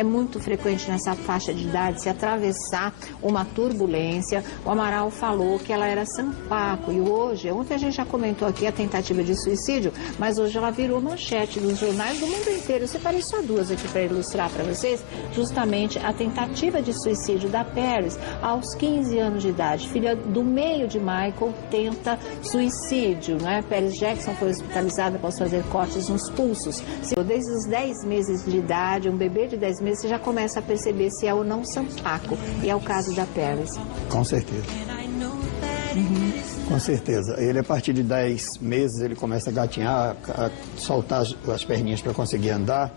é muito frequente nessa faixa de idade se atravessar uma turbulência. O Amaral falou que ela era Sampaco e hoje, ontem a gente já comentou aqui a tentativa de suicídio, mas hoje ela virou manchete dos jornais do mundo inteiro. Eu separei só duas aqui para ilustrar para vocês, justamente a tentativa de suicídio da Paris aos 15 anos de idade. Filha do meio de Michael tenta suicídio, né? Paris Jackson foi hospitalizada após fazer cortes nos pulsos. Desde os 10 meses de idade, um bebê de 10 meses, você já começa a perceber se é ou não Sampaco. E é o caso da Paris. Com certeza. Com certeza. Ele, a partir de 10 meses, ele começa a gatinhar, a soltar as perninhas para conseguir andar.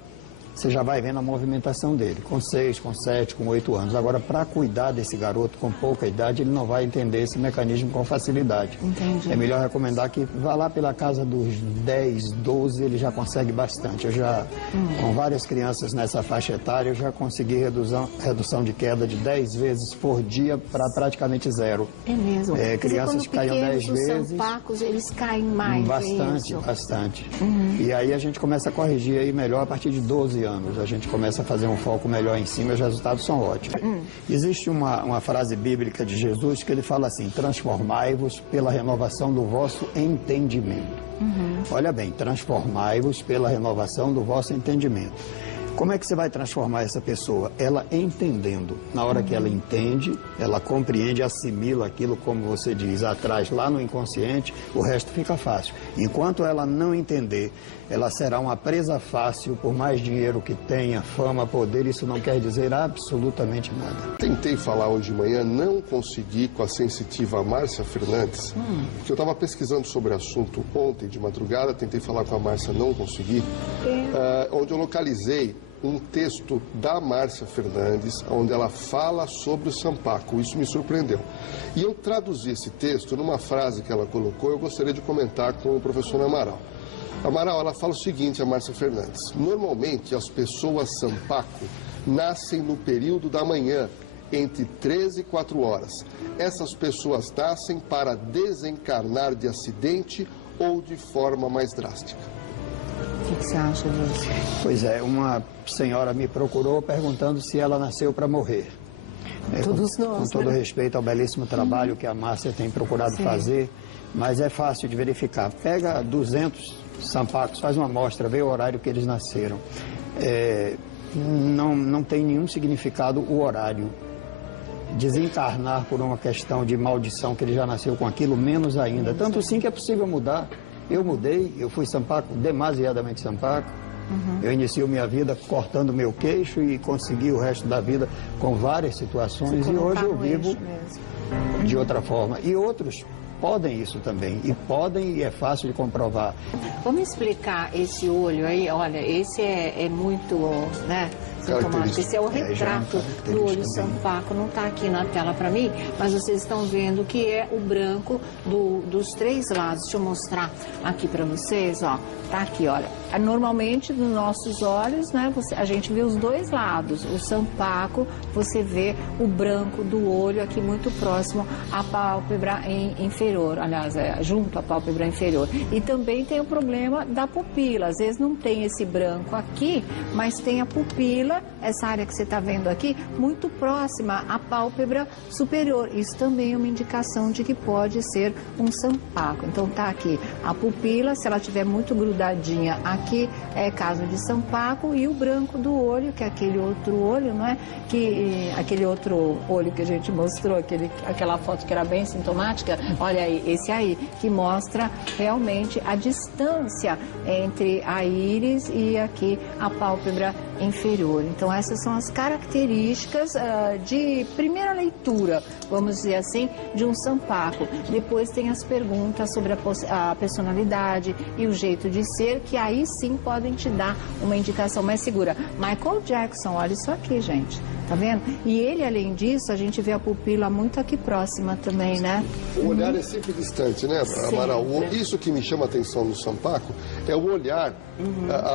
Você já vai vendo a movimentação dele, com 6, com 7, com 8 anos. Agora, para cuidar desse garoto com pouca idade, ele não vai entender esse mecanismo com facilidade. Entendi. É melhor recomendar que vá lá pela casa dos 10, 12, ele já consegue bastante. Eu já, com várias crianças nessa faixa etária, eu já consegui redução de queda de 10 vezes por dia para praticamente 0. É mesmo. Crianças que caíam 10 vezes. Os sampacos, eles caem mais. Bastante, bastante. E aí a gente começa a corrigir aí melhor a partir de 12 anos. A gente começa a fazer um foco melhor em cima e os resultados são ótimos. Existe uma frase bíblica de Jesus que ele fala assim: transformai-vos pela renovação do vosso entendimento. Olha bem, transformai-vos pela renovação do vosso entendimento. Como é que você vai transformar essa pessoa? Ela entendendo. Na hora que ela entende, ela compreende, assimila aquilo, como você diz, atrás lá no inconsciente, o resto fica fácil. Enquanto ela não entender, ela será uma presa fácil, por mais dinheiro que tenha, fama, poder, isso não quer dizer absolutamente nada. Tentei falar hoje de manhã, não consegui com a sensitiva Márcia Fernandes, porque eu estava pesquisando sobre o assunto ontem de madrugada, tentei falar com a Márcia, não consegui, onde eu localizei um texto da Márcia Fernandes, onde ela fala sobre o Sampaco. Isso me surpreendeu. E eu traduzi esse texto numa frase que ela colocou, eu gostaria de comentar com o professor Amaral. Amaral, ela fala o seguinte, a Márcia Fernandes: normalmente as pessoas Sampaco nascem no período da manhã, entre 13 e 4 horas. Essas pessoas nascem para desencarnar de acidente ou de forma mais drástica. O que você acha disso? Pois é, uma senhora me procurou perguntando se ela nasceu para morrer. Todos nós, com todo respeito ao belíssimo trabalho que a Márcia tem procurado fazer, mas é fácil de verificar. Pega 200 sampacos, faz uma amostra, vê o horário que eles nasceram. Não tem nenhum significado o horário. Desencarnar por uma questão de maldição, que ele já nasceu com aquilo, menos ainda. Tanto sim que é possível mudar. Eu mudei, eu fui Sampaco, demasiadamente Sampaco. Eu iniciei minha vida cortando meu queixo e consegui o resto da vida com várias situações. E hoje eu vivo de outra forma. E outros podem isso também. E é fácil de comprovar. Vamos explicar esse olho aí? Olha, esse é muito, né, sintomático. Esse é o retrato do olho Sampaco. Não está aqui na tela para mim, mas vocês estão vendo que é o branco dos 3 lados. Deixa eu mostrar aqui para vocês, ó. Tá aqui, olha. Normalmente, nos nossos olhos, né, a gente vê os 2 lados. O Sampaco, você vê o branco do olho aqui muito próximo à pálpebra inferior. Aliás, junto à pálpebra inferior. E também tem o problema da pupila. Às vezes não tem esse branco aqui, mas tem a pupila, essa área que você está vendo aqui, muito próxima à pálpebra superior. Isso também é uma indicação de que pode ser um Sampaco. Então tá aqui a pupila, se ela estiver muito grudadinha aqui, é caso de Sampaco, e o branco do olho, que é aquele outro olho, não é? Aquele outro olho que a gente mostrou, aquela foto que era bem sintomática, olha aí, esse aí, que mostra realmente a distância entre a íris e aqui a pálpebra inferior. Então essas são as características de primeira leitura, vamos dizer assim, de um Sampaco. Depois tem as perguntas sobre a personalidade e o jeito de ser, que aí sim podem te dar uma indicação mais segura. Michael Jackson, olha isso aqui, gente. Tá vendo? E ele, além disso, a gente vê a pupila muito aqui próxima também, né? O olhar é sempre distante, né, Amaral? Isso que me chama a atenção no Sampaco é o olhar.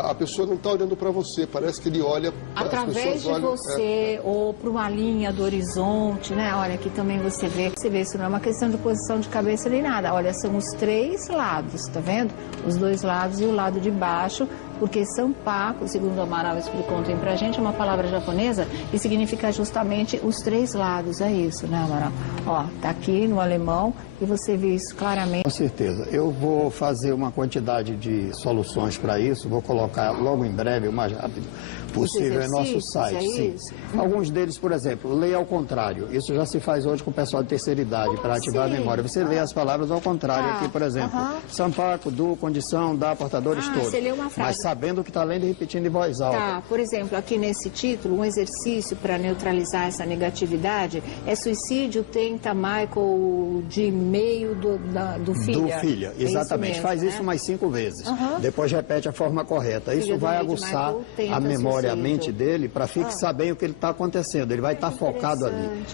A pessoa não está olhando para você, parece que ele olha... Através de você, ou para uma linha do horizonte, né? Olha, aqui também você vê, isso não é uma questão de posição de cabeça nem nada. Olha, são os 3 lados, tá vendo? Os 2 lados e o lado de baixo Porque Sampaku, segundo o Amaral explicou ontem pra gente, é uma palavra japonesa e significa justamente os três lados, é isso, né, Amaral? Ó, tá aqui no alemão e você vê isso claramente. Com certeza. Eu vou fazer uma quantidade de soluções para isso, vou colocar logo em breve, o mais rápido possível em nosso site. Sim. Alguns deles, por exemplo, leia ao contrário. Isso já se faz hoje com o pessoal de terceira idade, para ativar a memória. Você lê as palavras ao contrário aqui, por exemplo. Sampaku, do, condição, dá, portadores todos. Você leu uma frase. Mas sabendo o que está lendo e repetindo em voz alta. Tá, por exemplo, aqui nesse título, um exercício para neutralizar essa negatividade é suicídio, tenta Michael de meio do filho. Do filho, exatamente. Mesmo, faz isso mais 5 vezes. Depois repete a forma correta. Isso vai aguçar a memória, a mente dele, para fixar bem o que ele está acontecendo. Ele vai estar focado ali.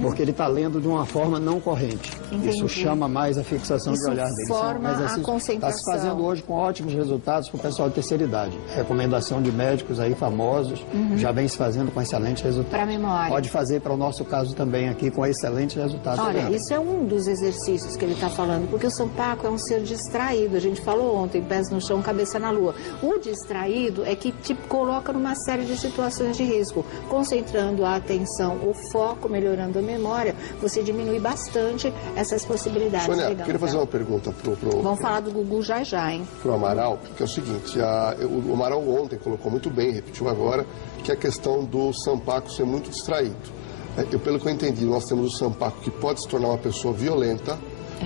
Porque ele está lendo de uma forma não corrente. Entendi. Isso chama mais a fixação de olhar dele. Forma a concentração. Está se fazendo hoje com ótimos resultados para o pessoal de terceira idade. Recomendação de médicos aí famosos, já vem se fazendo com excelentes resultados. Para a memória. Pode fazer para o nosso caso também aqui com excelentes resultados. Olha, isso é um dos exercícios que ele está falando, porque o Sampaku é um ser distraído. A gente falou ontem, pés no chão, cabeça na lua. O distraído é que te coloca numa série de situações de risco. Concentrando a atenção, o foco, melhorando a memória, você diminui bastante essas possibilidades. Sônia, queria fazer uma pergunta pro... Vamos falar do Gugu já, hein? Pro Amaral, que é o seguinte, o Amaral ontem colocou muito bem, repetiu agora, que é a questão do Sampaku ser muito distraído. Pelo que eu entendi, nós temos o Sampaku que pode se tornar uma pessoa violenta,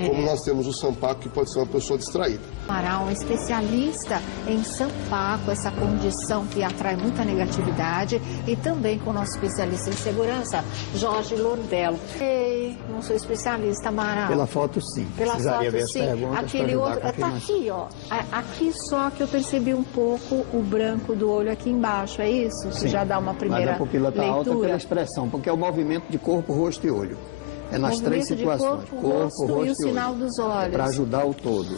como nós temos o Sampaku que pode ser uma pessoa distraída. Amaral é especialista em Sampaku, essa condição que atrai muita negatividade, e também com o nosso especialista em segurança, Jorge Lordello. Ei, não sou especialista, Amaral. Pela foto, sim. Pela precisaria foto, ver sim. as perguntas. Aquele outro, tá aqui, ó. Aqui só que eu percebi um pouco o branco do olho aqui embaixo, é isso? Que já dá uma primeira leitura. Mas a pupila está alta pela expressão, porque é o movimento de corpo, rosto e olho. É nas três situações, corpo, rosto e o sinal dos olhos. Para ajudar o todo.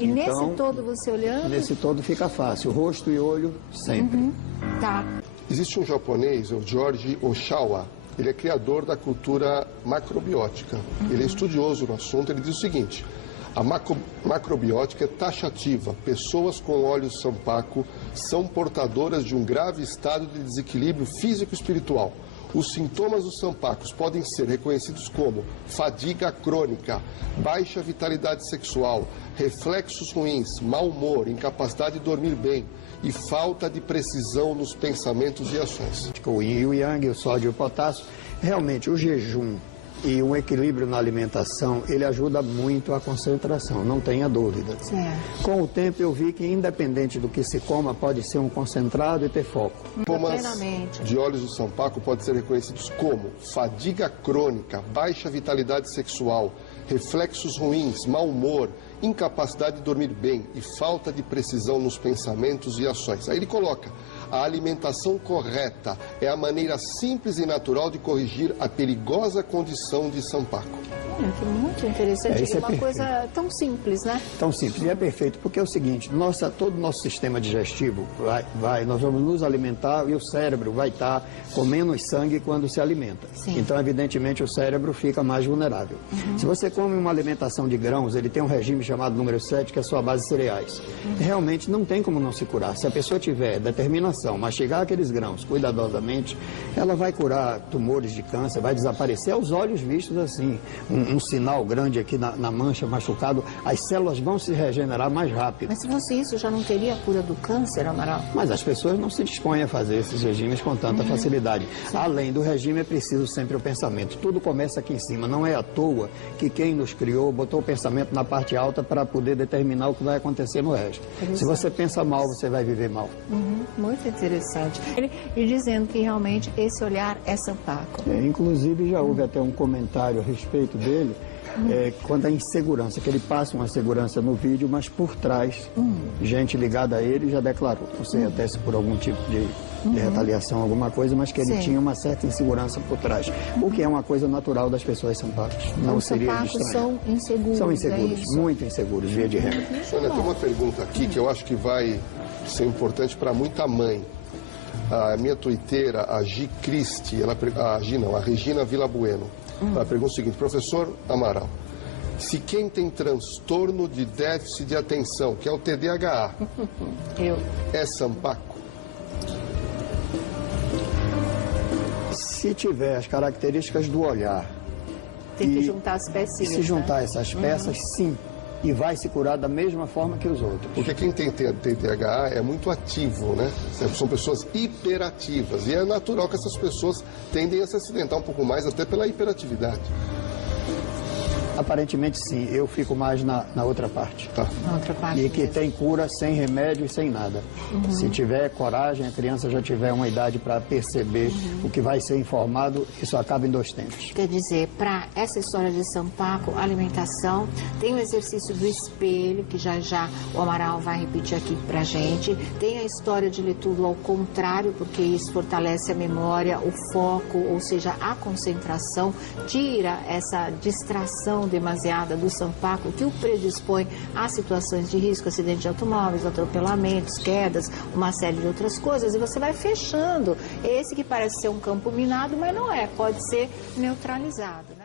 E então, nesse todo você olhando? Nesse todo fica fácil, rosto e olho sempre. Tá. Existe um japonês, o George Oshawa, ele é criador da cultura macrobiótica. Ele é estudioso no assunto, ele diz o seguinte: a macrobiótica é taxativa. Pessoas com olhos Sampaku são portadoras de um grave estado de desequilíbrio físico e espiritual. Os sintomas dos Sampakos podem ser reconhecidos como fadiga crônica, baixa vitalidade sexual, reflexos ruins, mau humor, incapacidade de dormir bem e falta de precisão nos pensamentos e ações. O yin e o yang, o sódio e o potássio, realmente o jejum e um equilíbrio na alimentação, ele ajuda muito a concentração, não tenha dúvida. Com o tempo eu vi que independente do que se coma, pode ser um concentrado e ter foco. Sintomas de olhos do Sampaku podem ser reconhecidos como fadiga crônica, baixa vitalidade sexual, reflexos ruins, mau humor, incapacidade de dormir bem e falta de precisão nos pensamentos e ações. Aí ele coloca: a alimentação correta é a maneira simples e natural de corrigir a perigosa condição de Sampaku. Que muito interessante. Isso é uma coisa tão simples, né? Tão simples. E é perfeito, porque é o seguinte, todo o nosso sistema digestivo nós vamos nos alimentar e o cérebro vai estar com menos sangue quando se alimenta. Então, evidentemente, o cérebro fica mais vulnerável. Se você come uma alimentação de grãos, ele tem um regime chamado número 7, que é a sua base de cereais. Realmente não tem como não se curar. Se a pessoa tiver determinação, mastigar aqueles grãos cuidadosamente, ela vai curar tumores de câncer, vai desaparecer aos olhos vistos assim. Um sinal grande aqui na mancha, machucado, as células vão se regenerar mais rápido. Mas se fosse isso, já não teria a cura do câncer, Amaral? Mas as pessoas não se dispõem a fazer esses regimes com tanta facilidade. Além do regime, é preciso sempre o pensamento. Tudo começa aqui em cima. Não é à toa que quem nos criou botou o pensamento na parte alta para poder determinar o que vai acontecer no resto. Se você pensa mal, você vai viver mal. Muito interessante. E dizendo que realmente esse olhar é Sampaku. Inclusive, já houve até um comentário a respeito dele, quando a insegurança, que ele passa uma segurança no vídeo, mas por trás, gente ligada a ele já declarou, não sei até se por algum tipo de retaliação, alguma coisa, mas que ele tinha uma certa insegurança por trás, o que é uma coisa natural das pessoas Sampakos. Não seria de estranhar. São inseguros. São inseguros, muito inseguros, via de regra. Sônia, tem uma pergunta aqui que eu acho que vai ser importante para muita mãe. A minha tuiteira, a Gi Cristi, a Regina Villabueno, ela pergunta o seguinte: professor Amaral, se quem tem transtorno de déficit de atenção, que é o TDAH, é Sampaco? Se tiver as características do olhar... Tem que juntar as pecinhas. Se juntar essas peças, sim. E vai se curar da mesma forma que os outros. Porque quem tem TDAH é muito ativo, né? São pessoas hiperativas. E é natural que essas pessoas tendem a se acidentar um pouco mais, até pela hiperatividade. Aparentemente, sim. Eu fico mais na outra parte. Tá. Na outra parte. E que tem cura sem remédio e sem nada. Se tiver coragem, a criança já tiver uma idade para perceber o que vai ser informado, isso acaba em 2 tempos. Quer dizer, para essa história de Sampaco, alimentação, tem o exercício do espelho, que já já o Amaral vai repetir aqui pra gente. Tem a história de ler tudo ao contrário, porque isso fortalece a memória, o foco, ou seja, a concentração, tira essa distração demasiada do Sampaco, que o predispõe a situações de risco, acidente de automóveis, atropelamentos, quedas, uma série de outras coisas, e você vai fechando esse que parece ser um campo minado, mas não é, pode ser neutralizado, né?